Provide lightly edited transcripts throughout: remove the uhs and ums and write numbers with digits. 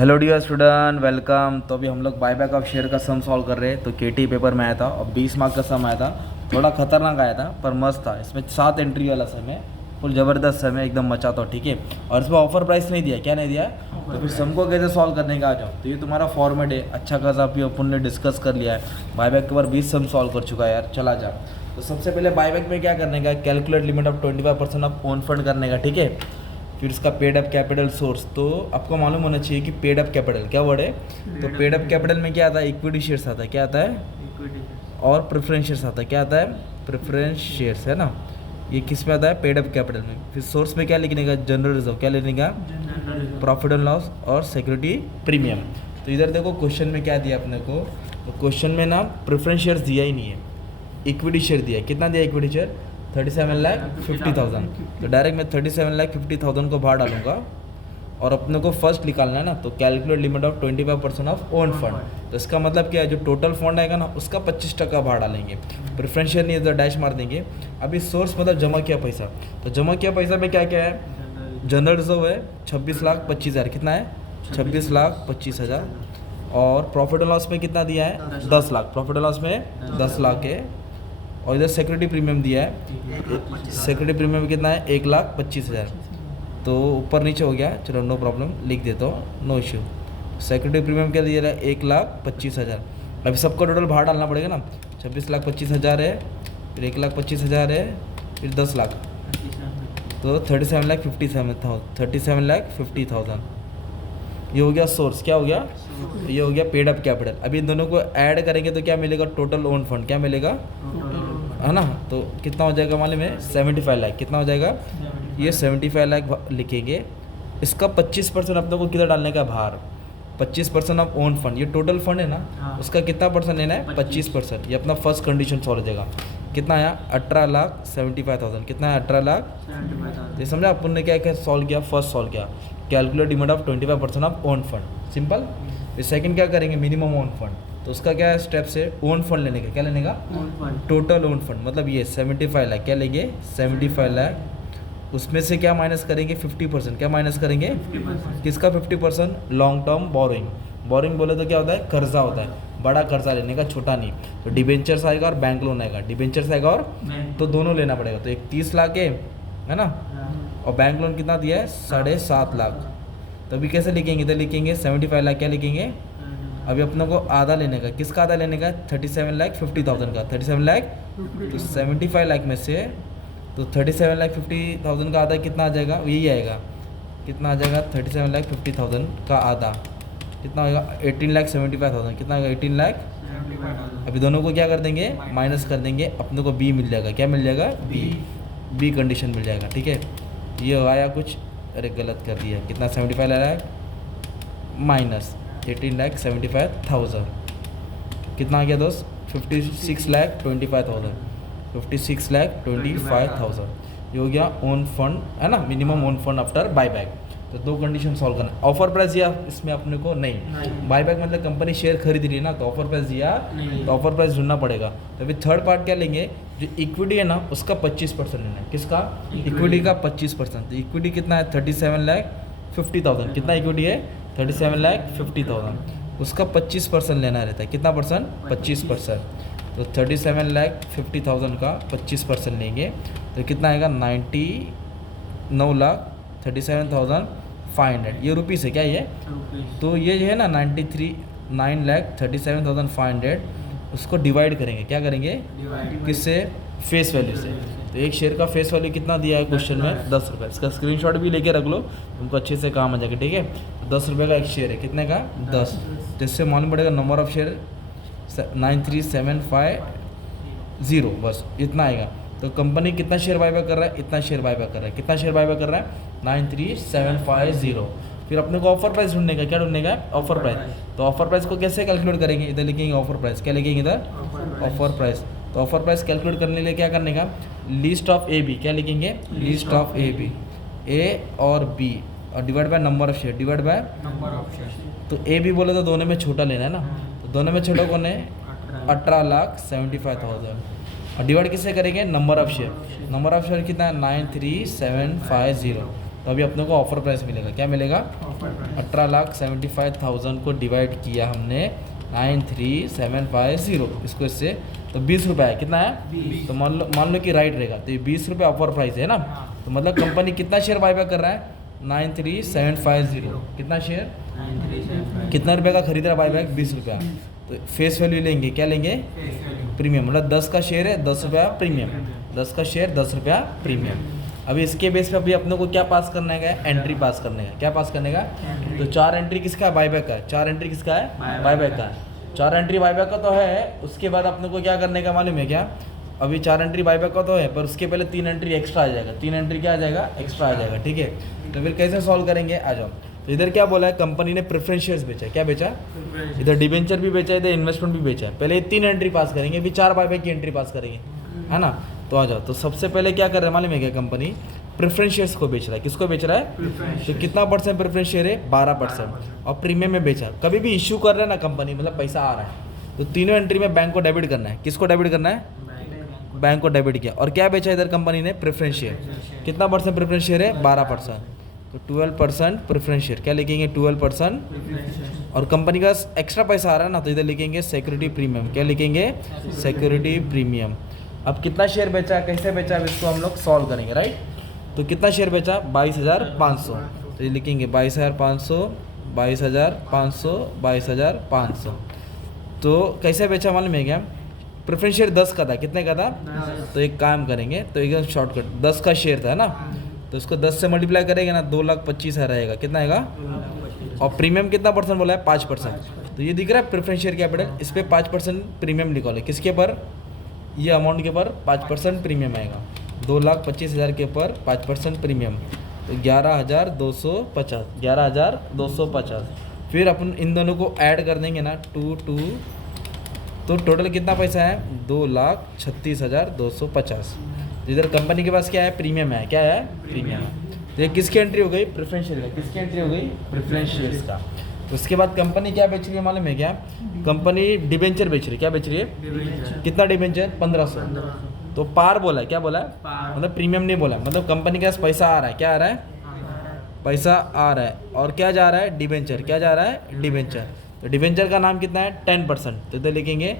Hello dear student, welcome. तो अभी हम लोग बायबैक ऑफ शेयर का सम सॉल्व कर रहे हैं। तो केटी पेपर में आया था और 20 मार्क का सम आया था। थोड़ा खतरनाक आया था पर मस्त था। इसमें 7 एंट्री वाला सम है, फुल ज़बरदस्त सम है, एकदम मचा था। ठीक है, और इसमें ऑफर प्राइस नहीं दिया। क्या नहीं दिया? तो फिर सम को कैसे सॉल्व करने का आ जाओ। तो ये तुम्हारा फॉर्मेट है, अच्छा खासा अभी अपन ने डिस्कस कर लिया है। बायबैक के ऊपर 20 सम सॉल्व कर चुका है यार, चला जा। तो सबसे पहले बायबैक में क्या करने का, calculate limit of 25% of own fund करने का। ठीक है, फिर इसका पेड अप कैपिटल सोर्स। तो आपको मालूम होना चाहिए कि पेड अप कैपिटल क्या वर्ड है। तो पेड अप कैपिटल में क्या आता है? इक्विटी शेयर्स आता है। क्या आता है? और प्रेफरेंस शेयर्स आता है। क्या आता है? प्रेफरेंस शेयर्स, है ना। ये किस में आता है? पेड अप कैपिटल में। फिर सोर्स में क्या लिखने का? General reserve. क्या लिखने का? प्रॉफिट एंड लॉस और सिक्योरिटी प्रीमियम। तो इधर देखो क्वेश्चन में क्या दिया अपने को। तो क्वेश्चन में ना प्रेफरेंस शेयर्स दिया ही नहीं है, इक्विटी शेयर दिया है। कितना दिया इक्विटी शेयर? 37,50,000। तो डायरेक्ट मैं 37,50,000 को बाहर डालूंगा और अपने को फर्स्ट निकालना है ना। तो calculate limit of 25% of own fund. तो इसका मतलब क्या है? जो टोटल फंड आएगा ना उसका 25% बाहर डालेंगे। प्रेफरेंस शेयर नहीं है तो डैश मार देंगे। अभी सोर्स मतलब जमा किया पैसा। तो जमा किया पैसा में क्या क्या है? जनरल रिजर्व है 26,25,000। कितना है? 26,25,000। और प्रॉफिट एंड लॉस में कितना दिया है? 10 लाख। प्रॉफिट एंड लॉस में 10 लाख है। और इधर सिक्योरिटी प्रीमियम दिया है। सिक्योरिटी प्रीमियम कितना है? 1,25,000। तो ऊपर नीचे हो गया, चलो नो प्रॉब्लम, लिख देता हूँ, नो इश्यू। सिक्योरिटी प्रीमियम क्या दिया है? 1,25,000। अभी सबको टोटल बाहर डालना पड़ेगा ना। 26,25,000 है, फिर 1,25,000 है, फिर 10 लाख। तो 37,50,000। ये हो गया सोर्स। क्या हो गया? ये हो गया पेड अप कैपिटल। अभी इन दोनों को ऐड करेंगे तो क्या मिलेगा? टोटल ओन फंड क्या मिलेगा, है ना। तो कितना हो जाएगा मालूम है? 75 लाख। कितना हो जाएगा? ये 75 लाख लिखेंगे। इसका 25% अपने को किधर डालने का? बाहर। 25% ऑफ ओन फंड, ये टोटल फंड है ना, उसका कितना परसेंट लेना है? 25%। ये अपना फर्स्ट कंडीशन सॉल्व हो जाएगा। कितना आया? 18,75,000। कितना है? 18,00,000। ये समझा अपन ने क्या क्या सॉल्व किया? फर्स्ट सॉल्व किया calculate limit of 25% of own fund, simple. फिर सेकंड क्या करेंगे? Minimum own fund. तो उसका क्या स्टेप्स है? ओन फंड लेने का। क्या लेने का? टोटल ओन फंड, मतलब ये 75 लाख। क्या लेंगे? 75 लाख। उसमें से क्या माइनस करेंगे? 50%। क्या माइनस करेंगे? 50%। किसका 50%? Long term borrowing. बोरिंग बोले तो क्या होता है? कर्जा होता है, बड़ा कर्जा लेने का, छोटा नहीं। तो डिबेंचर्स आएगा और बैंक लोन आएगा। डिबेंचर्स आएगा और तो दोनों लेना पड़ेगा। तो एक 30 लाख है ना, और बैंक लोन कितना दिया है? 7.5 लाख। तो अभी कैसे लिखेंगे? इधर लिखेंगे 75 लाख। क्या लिखेंगे? अभी अपने को आधा लेने का। किसका आधा लेने का? 37,50,000 का। 37 लाख। तो 75 लाख में से तो 37,50,000 का आधा कितना आ जाएगा? यही आएगा। कितना आ जाएगा? 37,50,000 का आधा कितना आएगा? 18,75,000। कितना आएगा? 18 लाख। अभी दोनों को क्या कर देंगे? माइनस कर देंगे। अपने को बी मिल जाएगा। क्या मिल जाएगा? बी कंडीशन मिल जाएगा। ठीक है, ये आया कुछ, अरे गलत कर दिया। कितना? 75 लाख माइनस 18,75,000। कितना आ गया दोस्त? 56,25,000। 56,25,000 ये हो गया ओन फंड, है ना, minimum own fund after buyback. तो दो कंडीशन सॉल्व करना। ऑफर प्राइस दिया इसमें अपने को नहीं, बायबैक मतलब कंपनी शेयर खरीद रही है ना, तो ऑफर प्राइस दिया तो ऑफर प्राइस ढूंढना पड़ेगा। तो अभी थर्ड पार्ट क्या लेंगे? जो इक्विटी है ना उसका 25% लेना है। किसका? इक्विटी का 25%। तो इक्विटी कितना है? 37,50,000। कितना इक्विटी है? 37,50,000। उसका 25% लेना रहता है। कितना परसेंट? 25%। तो 37,50,000 का 25% लेंगे तो कितना आएगा? 99,37,500। ये रुपीज़ है क्या ये? तो ये जो है ना 9,37,500, उसको डिवाइड करेंगे। क्या करेंगे? किससे? फेस वैल्यू से। तो एक शेयर का फेस वैल्यू कितना दिया है क्वेश्चन में? 10 रुपये। इसका स्क्रीनशॉट भी लेके रख लो, तुमको अच्छे से काम आ जाएगा। ठीक है, 10 रुपये का एक शेयर है। कितने का? 10। तो इससे मालूम पड़ेगा नंबर ऑफ शेयर 93,750, बस इतना आएगा। तो कंपनी कितना शेयर बायबैक कर रहा है? इतना शेयर बायबैक कर रहा है। कितना शेयर बायबैक कर रहा है? 93,750। फिर अपने को ऑफर प्राइस ढूंढने का। क्या ढूंढने का? Offer price. तो ऑफर प्राइस को कैसे कैलकुलेट करेंगे? इधर लिखेंगे ऑफर प्राइस। क्या लिखेंगे इधर? Offer price. तो ऑफर प्राइस कैलकुलेट करने के लिए क्या करने का? List of A B. क्या लिखेंगे? List of A B, A और बी, और divide by number of share, divide by number of share. तो ए बी बोले तो दोनों में छोटा लेना है ना, तो दोनों में छोटा कौन है? 18,75,000। और डिवाइड किससे करेंगे? Number of share. Number of share कितना है? 93,750। तो अभी अपने को ऑफर प्राइस मिलेगा, क्या मिलेगा? 18,75,000 को डिवाइड किया हमने 93,750 इसको इससे, तो 20 रुपये है। कितना है? तो मान लो कि राइट रहेगा, तो ये 20 रुपये ऑफर प्राइस है ना। तो मतलब कंपनी कितना शेयर बायबैक कर रहा है? 93,750। कितना शेयर, कितना रुपये का खरीद रहा है बायबैक? 20 रुपया। तो फेस वैल्यू लेंगे, क्या लेंगे? प्रीमियम। मतलब 10 का शेयर है, 10 रुपया प्रीमियम। 10 का शेयर, 10 रुपया प्रीमियम। अभी इसके बेस पे अभी अपने को क्या पास करने का है? एंट्री पास करने का। क्या पास करने का? तो 4 एंट्री किसका है? बायबैक का है। 4 एंट्री किसका है? बायबैक का है। 4 एंट्री बायबैक का तो है। उसके बाद अपने को क्या करने का मालूम है क्या? अभी 4 एंट्री बायबैक का तो है, पर उसके पहले 3 एंट्री एक्स्ट्रा आ जाएगा। 3 एंट्री क्या आ जाएगा? एक्स्ट्रा आ जाएगा। ठीक है, तो फिर कैसे सॉल्व करेंगे? आ जाओ। तो इधर क्या बोला है? कंपनी ने प्रेफरेंस शेयर्स बेचा है। क्या बेचा? इधर डिबेंचर भी बेचा है, इधर इन्वेस्टमेंट भी बेचा है। पहले ये 3 एंट्री पास करेंगे, अभी 4 बायबैक की एंट्री पास करेंगे, है ना। तो आ जाओ। तो सबसे पहले क्या कर रहे हैं मालूम है क्या? कंपनी प्रेफरेंस शेयर्स को बेच रहा है। किसको बेच रहा है? तो कितना परसेंट प्रेफरेंस शेयर है? 12%। और प्रीमियम में बेचा। कभी भी इश्यू कर रहा है ना कंपनी, मतलब पैसा आ रहा है, तो तीनों एंट्री में बैंक को डेबिट करना है। किसको डेबिट करना है? बैंक को डेबिट किया। और क्या बेचा इधर कंपनी ने? Preference share. कितना परसेंट प्रेफरेंस शेयर है? 12%। तो 12% प्रेफरेंस शेयर। क्या लिखेंगे? 12%। और कंपनी का एक्स्ट्रा पैसा आ रहा है ना, तो इधर लिखेंगे सिक्योरिटी प्रीमियम। क्या लिखेंगे? Security premium. अब कितना शेयर बेचा, कैसे बेचा, अब इसको हम लोग सॉल्व करेंगे, राइट। तो कितना शेयर बेचा? 22,500। तो ये लिखेंगे 22,500, 22,500, 22,500। तो कैसे बेचा मालूम है क्या? प्रेफरेंस शेयर 10 का था। कितने का था? तो एक काम करेंगे, तो एकदम शॉर्टकट, 10 का शेयर था ना, तो इसको 10 से मल्टीप्लाई करेंगे ना, 2,25,000 रहेगा। कितना आएगा? और प्रीमियम कितना परसेंट बोला है? 5%। तो ये दिख रहा है प्रेफरेंस शेयर कैपिटल, इस पर 5% प्रीमियम निकालो। किसके पर? ये अमाउंट के ऊपर 5% प्रीमियम आएगा। 2,25,000 के ऊपर 5% प्रीमियम, तो 11,250। 11,250। फिर अपन इन दोनों को ऐड कर देंगे ना, 2 तो टोटल कितना पैसा है? 2,36,250। इधर कंपनी के पास क्या है? प्रीमियम है। क्या है? प्रीमियम। तो ये किसकी एंट्री हो गई? प्रेफरेंस शेयर का। किसकी एंट्री हो गई? प्रेफरेंस शेयर्स का। तो उसके बाद कंपनी क्या बेच रही है मालूम है क्या? कंपनी डिबेंचर बेच रही है। क्या बेच रही है? कितना डिबेंचर? 1,500। तो पार बोला है। क्या बोला है? मतलब प्रीमियम नहीं बोला, मतलब कंपनी के पास पैसा आ रहा है। क्या आ रहा है? पैसा आ रहा है। और क्या जा रहा है? डिबेंचर। क्या जा रहा है? डिबेंचर। तो डिबेंचर का नाम कितना है? 10%। तो इधर लिखेंगे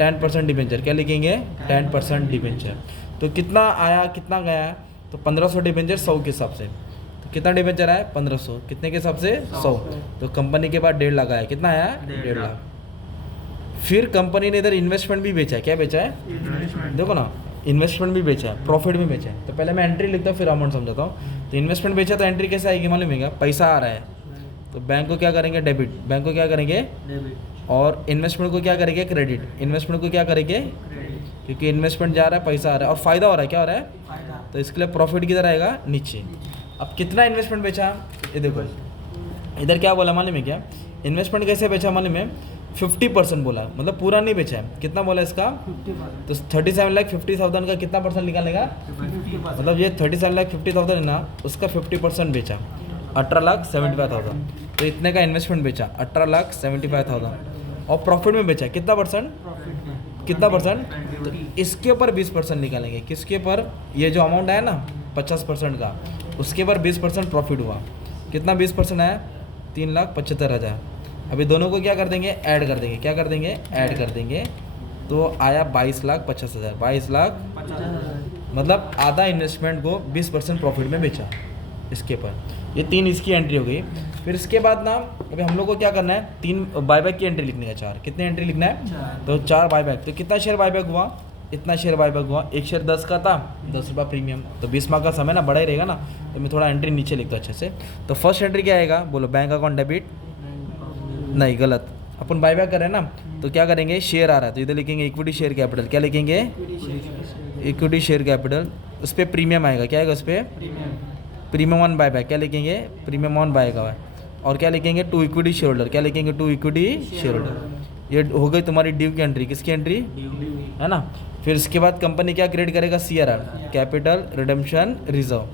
10% डिबेंचर। क्या लिखेंगे? 10% डिबेंचर। तो कितना आया, कितना गया? तो 1,500 डिबेंचर 100 के हिसाब से। तो कितना डिबेंचर आया? 1,500। कितने के हिसाब से? 100। तो कंपनी के पास 1,50,000 आया। कितना आया? 1,50,000। फिर कंपनी ने इधर इन्वेस्टमेंट भी बेचा है। क्या बेचा है? देखो ना, इन्वेस्टमेंट भी बेचा है, प्रॉफिट भी बेचा है। तो पहले मैं एंट्री लिखता हूँ, फिर अमाउंट समझाता हूँ। तो इन्वेस्टमेंट बेचा तो एंट्री कैसे आएगी मालूम है क्या? पैसा आ रहा है, तो बैंक को क्या करेंगे? डेबिट। बैंक को क्या करेंगे? डेबिट। और इन्वेस्टमेंट को क्या करेंगे? क्रेडिट। इन्वेस्टमेंट को क्या करेंगे? क्योंकि इन्वेस्टमेंट जा रहा है, पैसा आ रहा है और फायदा हो रहा है। क्या हो रहा है? तो इसके लिए प्रॉफिट किधर आएगा? नीचे। अब कितना इन्वेस्टमेंट बेचा? ये देखो, इधर क्या बोला मालूम है क्या? इन्वेस्टमेंट कैसे बेचा मालूम है? 50% बोला, मतलब पूरा नहीं बेचा है। कितना बोला इसका? 50%। तो 37,50,000 का कितना परसेंट निकालेगा? 50%। मतलब ये 37,50,000 है ना, उसका 50% बेचा, 18,75,000। तो इतने का इन्वेस्टमेंट बेचा, 18,75,000। और प्रॉफिट में बेचा कितना परसेंट? कितना परसेंट? तो इसके ऊपर 20% निकालेंगे। किसके ऊपर? ये जो अमाउंट आया ना 50% का, उसके ऊपर 20% प्रॉफिट हुआ। कितना 20% आया? 3,75,000। अभी दोनों को क्या कर देंगे? ऐड कर देंगे। क्या कर देंगे? ऐड कर देंगे। तो आया 22,50,000। 22,50,000 मतलब आधा इन्वेस्टमेंट को 20% प्रॉफिट में बेचा इसके पर। ये 3 इसकी एंट्री हो गई। फिर इसके बाद ना अभी हम लोग को क्या करना है? 3 बायबैक की एंट्री लिखनी है। 4 कितने एंट्री लिखना है? तो 4 बायबैक। तो कितना शेयर बायबैक हुआ? इतना शेयर बायबैक हुआ। एक शेयर 10 का था, 10 रुपये प्रीमियम। तो 20 माह का समय ना बड़ा ही रहेगा ना, तो मैं थोड़ा एंट्री नीचे लिखता हूँ अच्छे से। तो फर्स्ट एंट्री क्या आएगा? बोलो, बैंक अकाउंट डेबिट। नहीं, गलत। अपन बायबैक कर रहे हैं ना, तो क्या करेंगे? शेयर आ रहा है तो इधर लिखेंगे इक्विटी शेयर कैपिटल। क्या लिखेंगे? Equity share capital. उस पर प्रीमियम आएगा। क्या आएगा उस पर? Premium on buyback. क्या लिखेंगे? Premium on buyback. और क्या लिखेंगे? To equity share holder. क्या लिखेंगे? To equity share holder. ये हो गई तुम्हारी ड्यू की एंट्री। किसकी एंट्री? है ना। फिर इसके बाद कंपनी क्या क्रिएट करेगा? CRR, capital redemption reserve.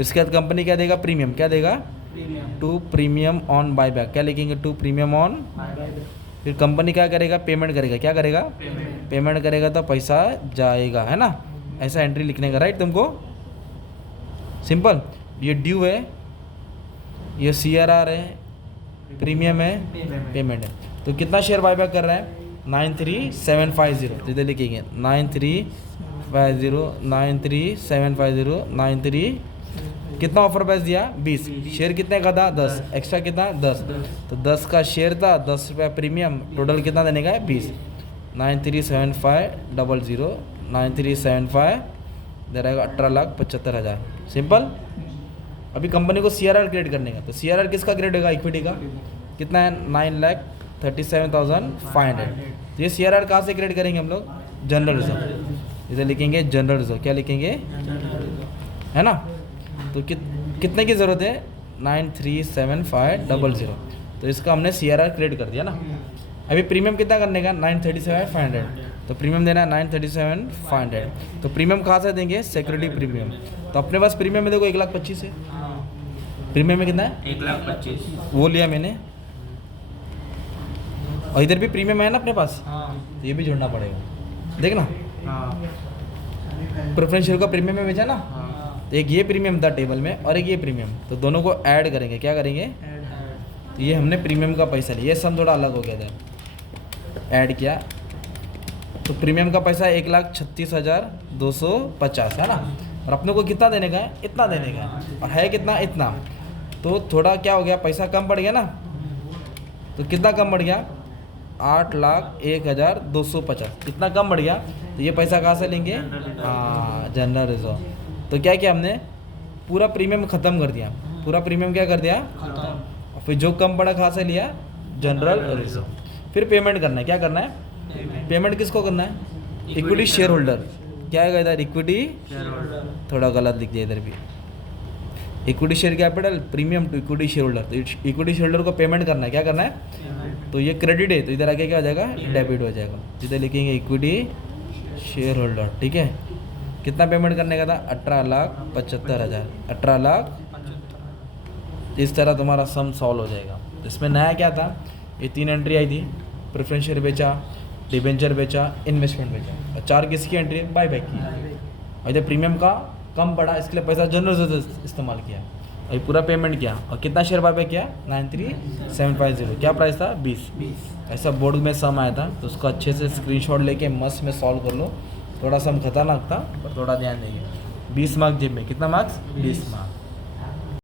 इसके बाद कंपनी क्या देगा? प्रीमियम। क्या देगा? To premium on buyback. क्या लिखेंगे? To premium on. फिर कंपनी क्या करेगा? पेमेंट करेगा। क्या करेगा? पेमेंट करेगा तो पैसा जाएगा, है ना। ऐसा एंट्री लिखने का, राइट तुमको? सिंपल। ये ड्यू है, ये CRR है, प्रीमियम है, पेमेंट है। तो कितना शेयर बायबैक कर रहा है? 93750। तो इधर लिखेंगे 93750, कितना ऑफर प्राइस दिया? 20। शेयर कितने का था? 10। एक्स्ट्रा कितना? 10। तो 10 का शेयर था, 10 रुपया प्रीमियम, टोटल कितना देने का है? 20। 93750, 9375 दे रहेगा 18,75,000। सिंपल। अभी कंपनी को CRR क्रिएट करने का, तो CRR किसका क्रिएट होगा? इक्विटी का। कितना है? 9,37,500। तो ये CRR कहाँ से क्रिएट करेंगे हम लोग? General reserve. इधर लिखेंगे जनरल रिजर्व। क्या लिखेंगे? है ना। तो कितने की ज़रूरत है? 937,500। तो इसका हमने CRR क्रिएट कर दिया ना। अभी प्रीमियम कितना करने का? 937,500। तो प्रीमियम देना है 937,500। तो प्रीमियम कहाँ से देंगे? Security premium. तो अपने पास प्रीमियम में देखो 1,25,000 है। प्रीमियम में कितना है? 1,25,000। वो लिया मैंने। और इधर भी प्रीमियम है ना अपने पास, तो ये भी जोड़ना पड़ेगा। देखना, प्रेफरेंस शेयर का प्रीमियम में बेचा ना, तो एक ये प्रीमियम था टेबल में और एक ये प्रीमियम, तो दोनों को ऐड करेंगे। क्या करेंगे? तो ये हमने प्रीमियम का पैसा लिया, ये सम थोड़ा अलग हो गया था, ऐड किया। तो प्रीमियम का पैसा 1,36,250 है ना। और अपने को कितना देने का है? इतना देने का है। और है कितना? इतना। तो थोड़ा क्या हो गया? पैसा कम पड़ गया ना। तो कितना कम बढ़ गया? 8,01,250। कितना कम बढ़ गया? तो ये पैसा कहाँ से लेंगे? हाँ, जनरल रिजर्व। तो क्या किया हमने? पूरा प्रीमियम ख़त्म कर दिया। पूरा प्रीमियम क्या कर दिया? और फिर जो कम पड़ा कहाँ से लिया? General reserve. फिर पेमेंट करना है। क्या करना है? पेमेंट किसको करना है? Equity share holder. क्या है इधर? इक्विटी, थोड़ा गलत लिख दिया इधर भी। Equity share capital premium to equity share holder. तो इक्विटी शेयर होल्डर को पेमेंट करना है। क्या करना है? तो ये क्रेडिट है, तो इधर आके क्या हो जाएगा? डेबिट हो जाएगा। इधर लिखेंगे इक्विटी शेयर होल्डर। ठीक है। कितना पेमेंट करने का था? 18,75,000। 18,00,000। इस तरह तुम्हारा सम सॉल्व हो जाएगा। इसमें नया क्या था? ये 3 एंट्री आई थी। प्रेफरेंस शेयर बेचा, डिबेंचर बेचा, इन्वेस्टमेंट बेचा। और 4 किसकी एंट्री? बायबैक की। और इधर प्रीमियम का कम पड़ा, इसके लिए पैसा जनरल रिजर्व इस्तेमाल किया। और पूरा पेमेंट किया। और कितना शेयर बायबैक किया? 93,750। क्या प्राइस था? 20। ऐसा बोर्ड में सम आया था, तो उसको अच्छे से स्क्रीनशॉट लेके मस्त में सॉल्व कर लो। थोड़ा सम खतरनाक था, पर थोड़ा ध्यान देंगे। 20 मार्क्स जेब में। कितना मार्क्स? 20 मार्क्स।